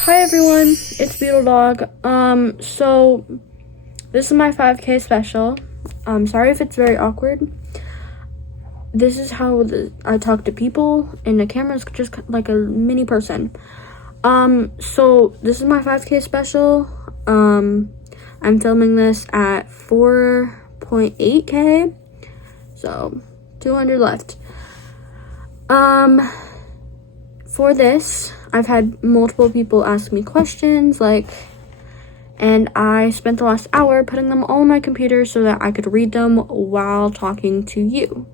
Hi everyone, it's Beetle Dog. So this is my 5K special. Sorry if it's very awkward. This is how I talk to people, and the camera's just like a mini person. So this is my 5K special. I'm filming this at 4.8K, so 200 left. For this, I've had multiple people ask me questions, and I spent the last hour putting them all on my computer so that I could read them while talking to you.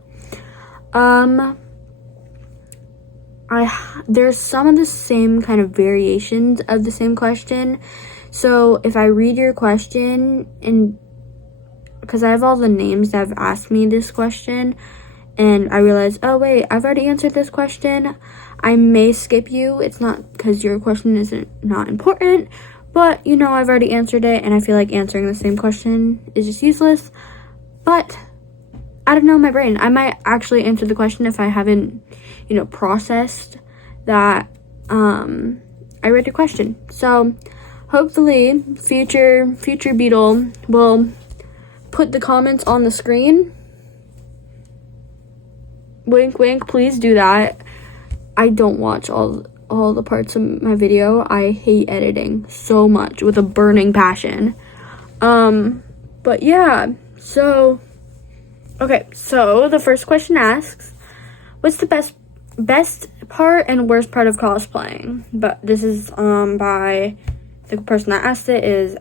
There's some of the same kind of variations of the same question. So if I read your question, and because I have all the names that have asked me this question, and I realize, oh wait, I've already answered this question, I may skip you. It's not because your question isn't not important, but I've already answered it, and I feel like answering the same question is just useless. But I don't know, my brain, I might actually answer the question if I haven't processed that I read your question. So hopefully future Beetle will put the comments on the screen. Wink wink, please do that. I don't watch all the parts of my video. I hate editing so much with a burning passion. But yeah, so okay, so the first question asks, what's the best part and worst part of cosplaying? But this is by the person that asked it is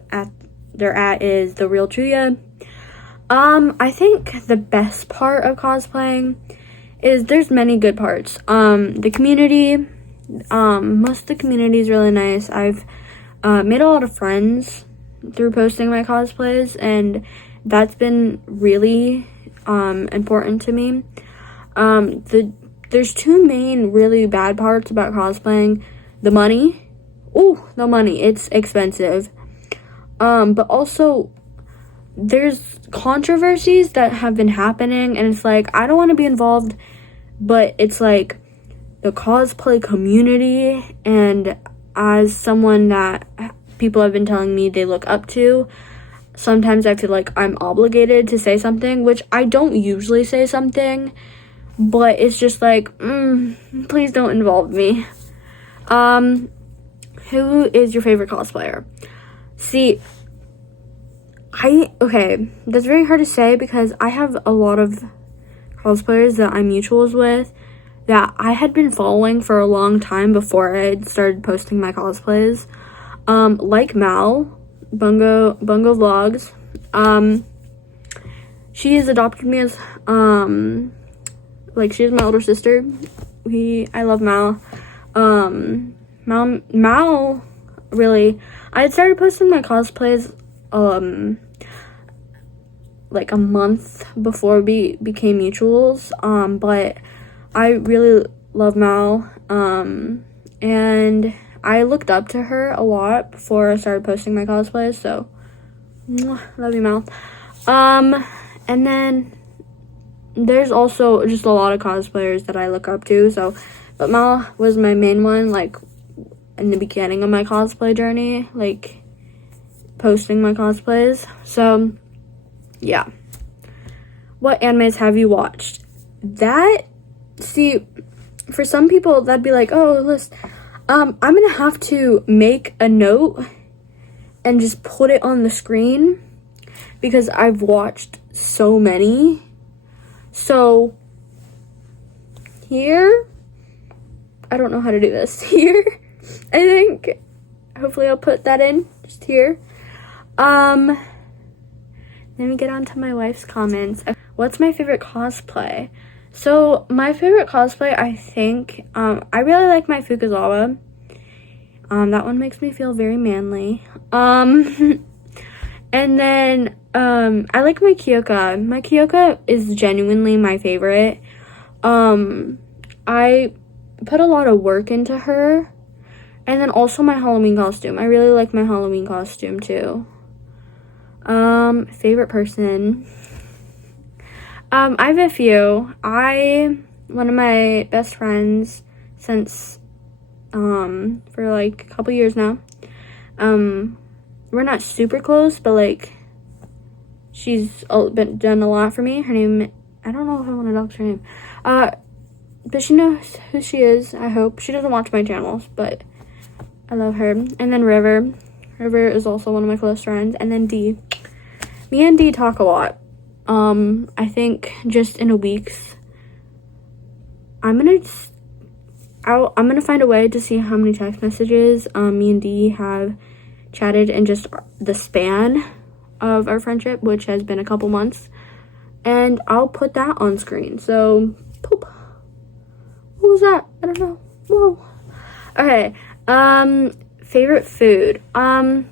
the real Julia. I think the best part of cosplaying is there's many good parts. The community, most of the community is really nice. I've made a lot of friends through posting my cosplays, and that's been really important to me. There's two main really bad parts about cosplaying. The money. The money. It's expensive. But also there's controversies that have been happening, and it's like, I don't want to be involved, but it's like the cosplay community, and as someone that people have been telling me they look up to, sometimes I feel like I'm obligated to say something, which I don't usually say something, but it's just like, please don't involve me. Who is your favorite cosplayer? See, that's very hard to say because I have a lot of cosplayers that I'm mutuals with that I had been following for a long time before I had started posting my cosplays. Like Mal, Bungo Vlogs. She has adopted me as, she's my older sister. I love Mal. Mal, really, I had started posting my cosplays, like a month before we became mutuals, but I really love Mal, and I looked up to her a lot before I started posting my cosplays, so love you, Mal. And then there's also just a lot of cosplayers that I look up to, but Mal was my main one, in the beginning of my cosplay journey, posting my cosplays. So yeah. What animes have you watched? For some people that'd be like, oh, list. I'm gonna have to make a note and just put it on the screen because I've watched so many. So here, I don't know how to do this. Here, I think, hopefully I'll put that in just here. Let me get on to my wife's comments. What's my favorite cosplay? So my favorite cosplay, I think, I really like my Fukazawa. That one makes me feel very manly. And then I like my Kyoka. My Kyoka is genuinely my favorite. I put a lot of work into her. And then also my Halloween costume. I really like my Halloween costume too. Favorite person. I have a few. One of my best friends since for like a couple years now. We're not super close, but like she's done a lot for me. Her name, I don't know if I want to dox her name, but she knows who she is. I hope she doesn't watch my channels, but I love her. And then River is also one of my close friends. And then D. Me and D talk a lot. I think just in a week's, I'm gonna find a way to see how many text messages me and D have chatted in just the span of our friendship, which has been a couple months, and I'll put that on screen. So poop. What was that? I don't know. Whoa. Okay. Favorite food. I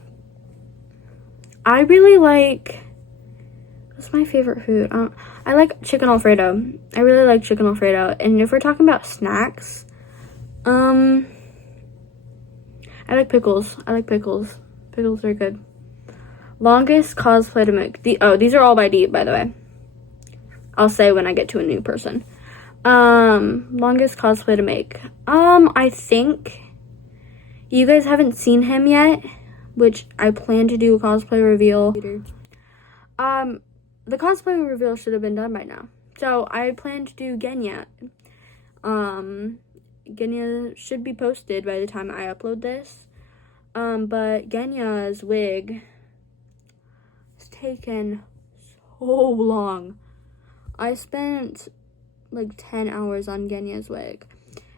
really like, what's my favorite food? I like chicken Alfredo. I really like chicken Alfredo. And if we're talking about snacks, I like pickles. Pickles are good. Longest cosplay to make. These are all by D, by the way. I'll say when I get to a new person. Longest cosplay to make. I think you guys haven't seen him yet, which I plan to do a cosplay reveal. The cosplay reveal should have been done by now. So I plan to do Genya. Genya should be posted by the time I upload this. But Genya's wig has taken so long. I spent like 10 hours on Genya's wig.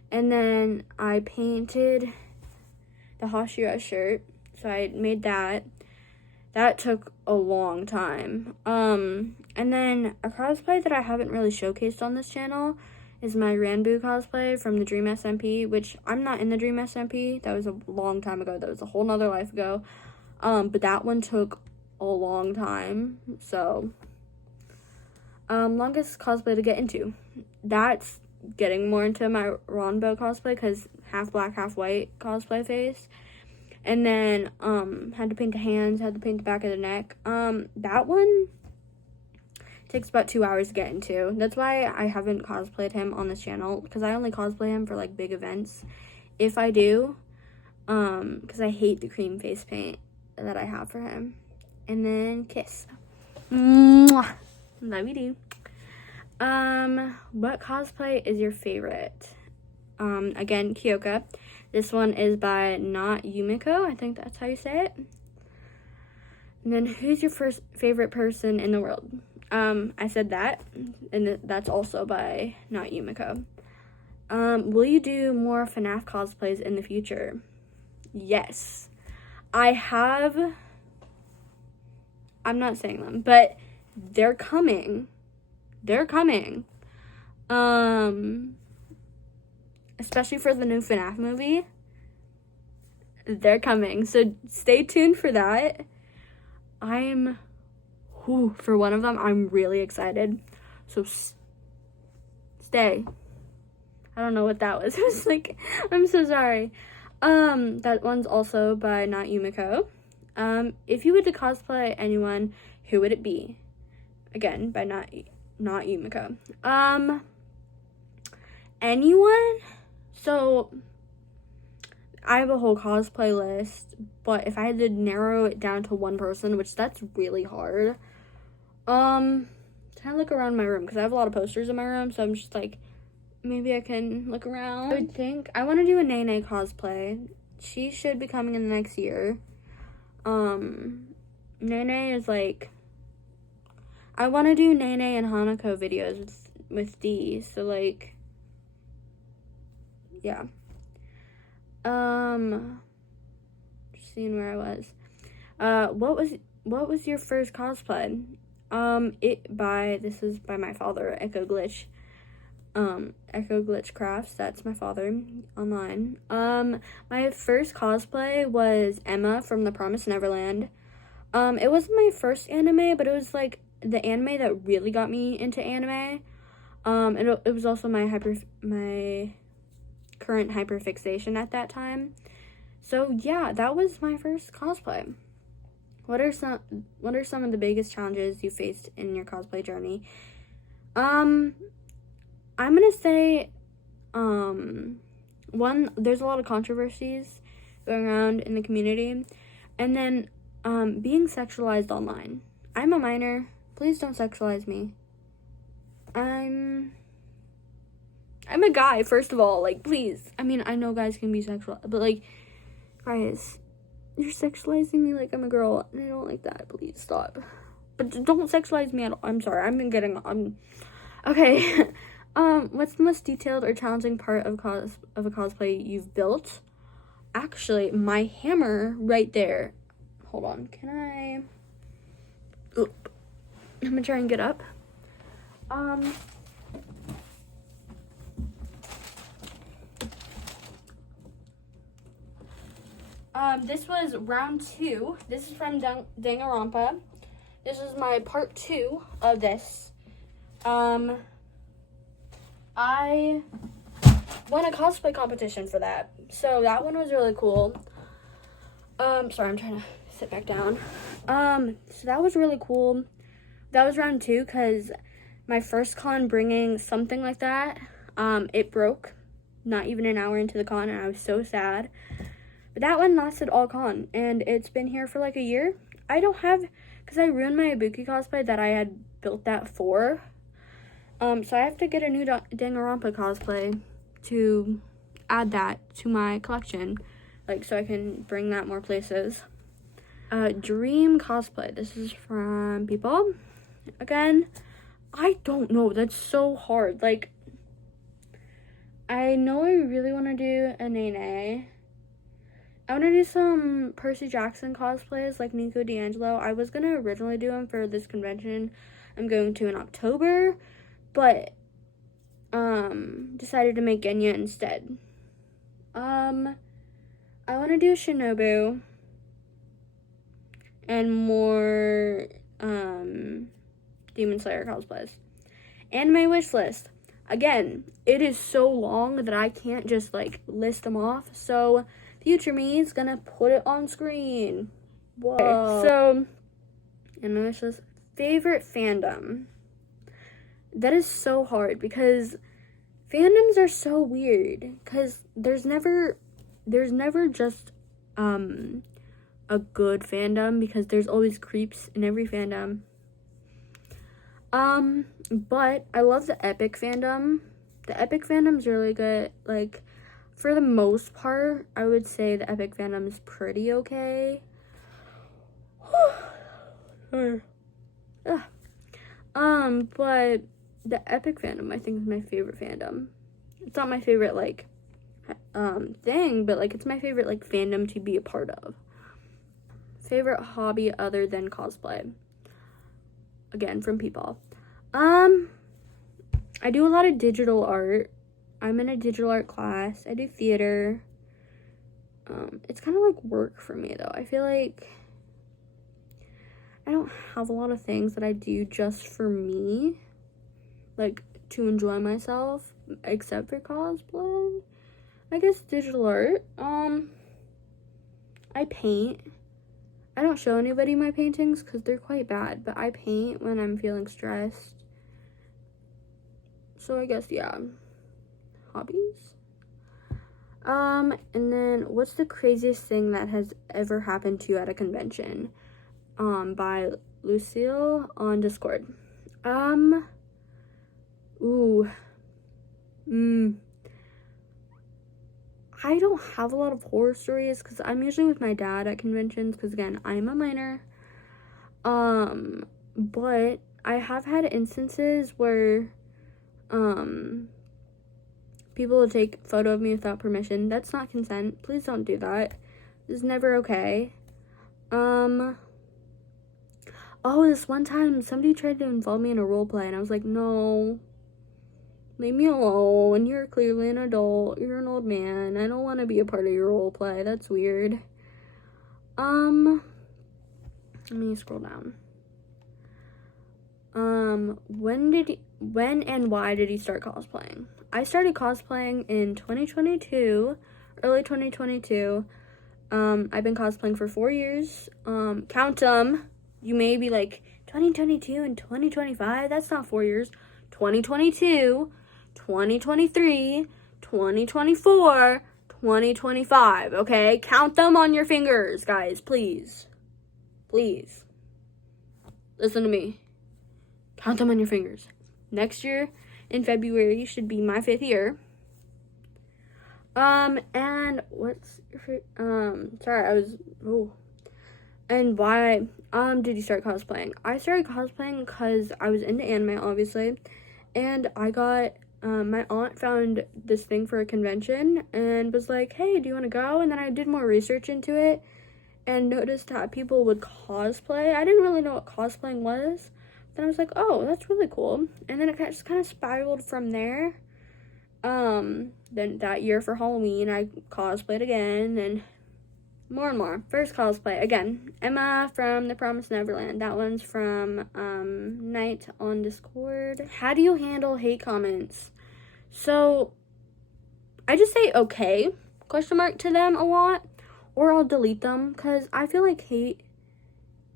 And then I painted the Hashira shirt. So I made that. That took a long time. And then a cosplay that I haven't really showcased on this channel is my Ranbu cosplay from the Dream SMP, which I'm not in the Dream SMP. That was a long time ago. That was a whole nother life ago. But that one took a long time. So, longest cosplay to get into. That's getting more into my Ranbu cosplay because half black, half white cosplay face. And then, had to paint the hands, had to paint the back of the neck. That one takes about 2 hours to get into. That's why I haven't cosplayed him on this channel, because I only cosplay him for like big events, if I do, because I hate the cream face paint that I have for him. And then kiss. Mwah. Love you, do. What cosplay is your favorite? Again, Kyoka. This one is by Not Yumiko. I think that's how you say it. And then, who's your first favorite person in the world? I said that, and that's also by Not Yumiko. Will you do more FNAF cosplays in the future? Yes. I'm not saying them, but they're coming. Especially for the new FNAF movie. They're coming, so stay tuned for that. For one of them, I'm really excited. So stay. I don't know what that was. It was like, I'm so sorry. That one's also by Not Yumiko. If you were to cosplay anyone, who would it be? Again, by Not Yumiko. Anyone? So I have a whole cosplay list, but if I had to narrow it down to one person, which that's really hard, kind of look around my room, because I have a lot of posters in my room, so I'm just like, maybe I can look around. I would think I want to do a Nene cosplay. She should be coming in the next year. Nene is like, I want to do Nene and Hanako videos with D, so like, yeah. Just seeing where I was. What was your first cosplay? This is by my father, Echo Glitch Crafts. That's my father online. My first cosplay was Emma from The Promised Neverland. It wasn't my first anime, but it was like the anime that really got me into anime. It was also my current hyperfixation at that time. So yeah, that was my first cosplay. What are some of the biggest challenges you faced in your cosplay journey? I'm gonna say there's a lot of controversies going around in the community, and then being sexualized online. I'm a minor. Please don't sexualize me. I'm a guy, first of all. Like, please. I mean, I know guys can be sexual, but like, guys, you're sexualizing me like I'm a girl, and I don't like that. Please stop. But don't sexualize me at all. I'm sorry. Okay. What's the most detailed or challenging part of a cosplay you've built? Actually, my hammer right there. Hold on. Can I? Oop. I'm gonna try and get up. This was round 2. This is from Danganronpa. This is my part 2 of this. I won a cosplay competition for that. So that one was really cool. Sorry, I'm trying to sit back down. So that was really cool. That was round 2 because my first con bringing something like that, it broke not even an hour into the con, and I was so sad. But that one lasted all con, and it's been here for like a year. I don't have, because I ruined my Ibuki cosplay that I had built that for. So I have to get a new Danganronpa cosplay to add that to my collection, like, so I can bring that more places. Dream cosplay. This is from people. Again, I don't know. That's so hard. Like, I know I really want to do a Nene. I want to do some Percy Jackson cosplays like Nico D'Angelo. I was going to originally do them for this convention I'm going to in October, but decided to make Genya instead. I want to do Shinobu and more Demon Slayer cosplays. And my wish list. Again, it is so long that I can't just like list them off. So future me is gonna put it on screen. Whoa. So, and my wish list, favorite fandom. That is so hard because fandoms are so weird. Because there's never just a good fandom, because there's always creeps in every fandom. But I love the epic fandom. The epic fandom's really good. Like, for the most part, I would say the epic fandom is pretty okay. But the epic fandom, I think, is my favorite fandom. It's not my favorite, like, thing, but, like, it's my favorite, like, fandom to be a part of. Favorite hobby other than cosplay. Again, from people. I do a lot of digital art. I'm in a digital art class. I do theater. It's kind of like work for me, though. I feel like I don't have a lot of things that I do just for me, like, to enjoy myself, except for cosplay. I guess digital art. I paint. I don't show anybody my paintings because they're quite bad, but I paint when I'm feeling stressed. So I guess, yeah. Hobbies? And then, what's the craziest thing that has ever happened to you at a convention? By Lucille on Discord. I don't have a lot of horror stories because I'm usually with my dad at conventions because, again, I'm a minor. But I have had instances where people will take a photo of me without permission. That's not consent. Please don't do that. It's never okay. Oh, this one time somebody tried to involve me in a role play, and I was like, no. Leave me alone. You're clearly an adult. You're an old man. I don't want to be a part of your role play. That's weird. Let me scroll down. When and why did you start cosplaying? I started cosplaying in 2022, early 2022. I've been cosplaying for 4 years. Count them. You may be like, 2022 and 2025? That's not 4 years. 2022, 2023, 2024, 2025, okay? Count them on your fingers, guys, please. Please. Listen to me. Count them on your fingers. Next year in February should be my 5th year. And what's your and why did you start cosplaying? I started cosplaying because I was into anime, obviously, and I got my aunt found this thing for a convention and was like, hey, do you want to go? And then I did more research into it and noticed that people would cosplay. I didn't really know what cosplaying was. Then I was like, oh, that's really cool. And then it just kind of spiraled from there. Then that year for Halloween, I cosplayed again, and more. First cosplay, again, Emma from The Promised Neverland. That one's from Night on Discord. How do you handle hate comments? So, I just say okay, question mark, to them a lot, or I'll delete them, because I feel like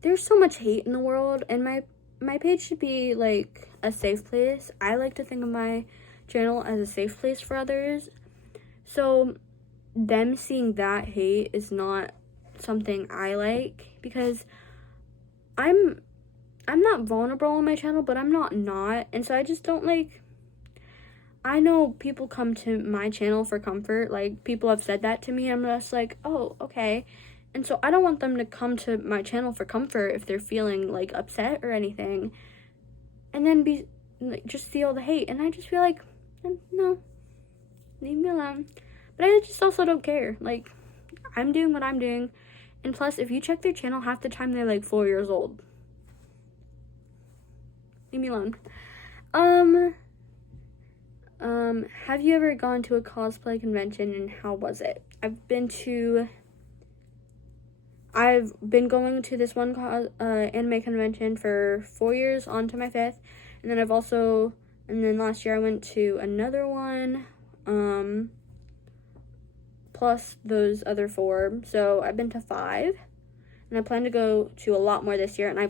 there's so much hate in the world, and my page should be, like, a safe place. I like to think of my channel as a safe place for others, so them seeing that hate is not something I like, because I'm not vulnerable on my channel, but I'm not, and so I just don't like. I know people come to my channel for comfort, like, people have said that to me, I'm just like, oh, okay, and so I don't want them to come to my channel for comfort if they're feeling, like, upset or anything, and then just feel the hate, and I just feel like, no, leave me alone. But I just also don't care. Like, I'm doing what I'm doing. And plus, if you check their channel, half the time they're like 4 years old. Leave me alone. Have you ever gone to a cosplay convention, and how was it? I've been going to this one anime convention for 4 years, on to my 5th. And then last year I went to another one, plus those other 4. So I've been to 5, and I plan to go to a lot more this year, and I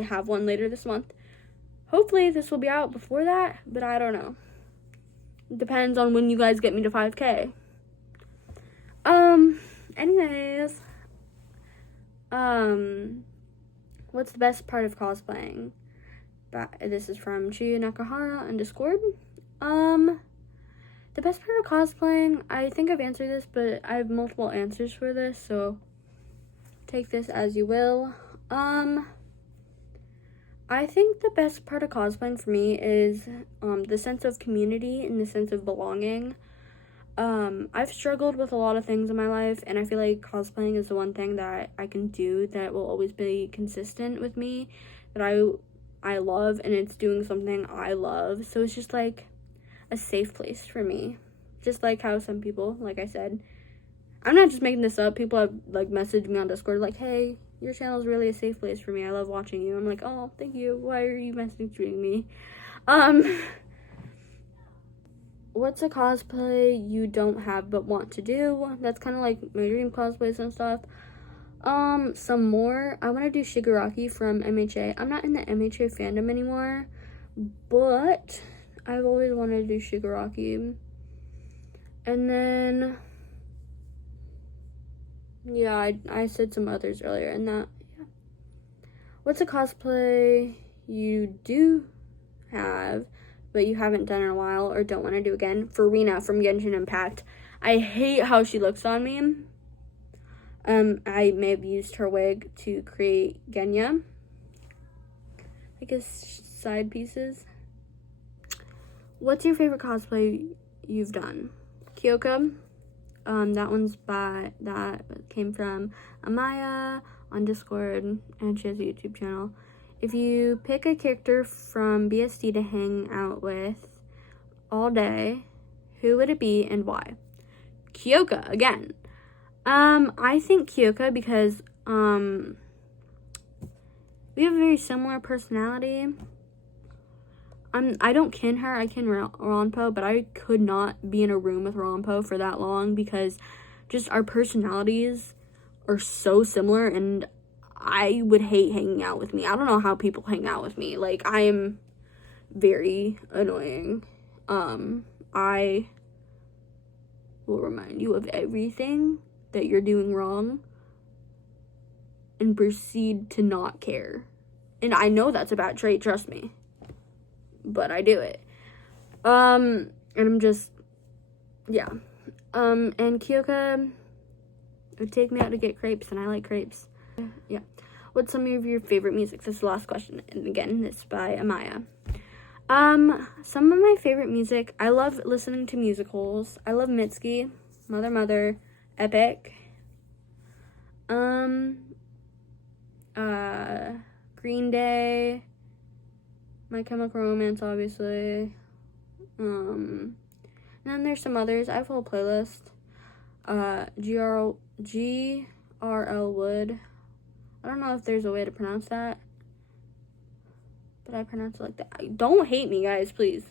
have one later this month. Hopefully this will be out before that, but I don't know. It depends on when you guys get me to 5K. Anyways, what's the best part of cosplaying? This is from Chiyu Nakahara on Discord. The best part of cosplaying, I think I've answered this, but I have multiple answers for this, so take this as you will. I think the best part of cosplaying for me is the sense of community and the sense of belonging. I've struggled with a lot of things in my life, and I feel like cosplaying is the one thing that I can do that will always be consistent with me, that I love, and it's doing something I love. So it's just like a safe place for me. Just like how some people, like I said, I'm not just making this up. People have like messaged me on Discord like, hey, your channel is really a safe place for me. I love watching you. I'm like, oh, thank you. Why are you messaging me? What's a cosplay you don't have but want to do? That's kind of like my dream cosplays and stuff. Some more. I want to do Shigaraki from MHA. I'm not in the MHA fandom anymore, but I've always wanted to do Shigaraki. And then, yeah, I said some others earlier, and that, yeah. What's a cosplay you do have but you haven't done in a while or don't want to do again? Farina from Genshin Impact. I hate how she looks on me. I may have used her wig to create Genya, I guess, side pieces. What's your favorite cosplay you've done? Kyoka. That came from Amaya on Discord, and she has a YouTube channel. If you pick a character from BSD to hang out with all day, who would it be and why? Kyoka, again. I think Kyoka because, we have a very similar personality. I don't kin her, I kin Ronpo, but I could not be in a room with Ronpo for that long because just our personalities are so similar, and I would hate hanging out with me. I don't know how people hang out with me. Like, I am very annoying. I will remind you of everything that you're doing wrong and proceed to not care. And I know that's a bad trait, trust me. But I do it. And I'm just, yeah. And Kyoka would take me out to get crepes, and I like crepes. Yeah. What's some of your favorite music? This is the last question. And again, it's by Amaya. Some of my favorite music, I love listening to musicals. I love Mitski, Mother Mother, Epic. Green Day, My Chemical Romance, obviously. And then there's some others. I have a whole playlist. GRL Wood. I don't know if there's a way to pronounce that, but I pronounce it like that. Don't hate me, guys, please.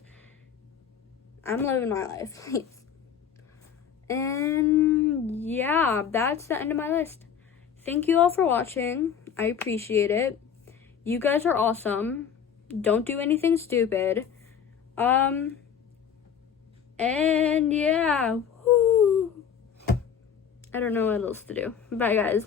I'm living my life, please. And yeah, that's the end of my list. Thank you all for watching. I appreciate it. You guys are awesome. Don't do anything stupid. And yeah, woo. I don't know what else to do. Bye, guys.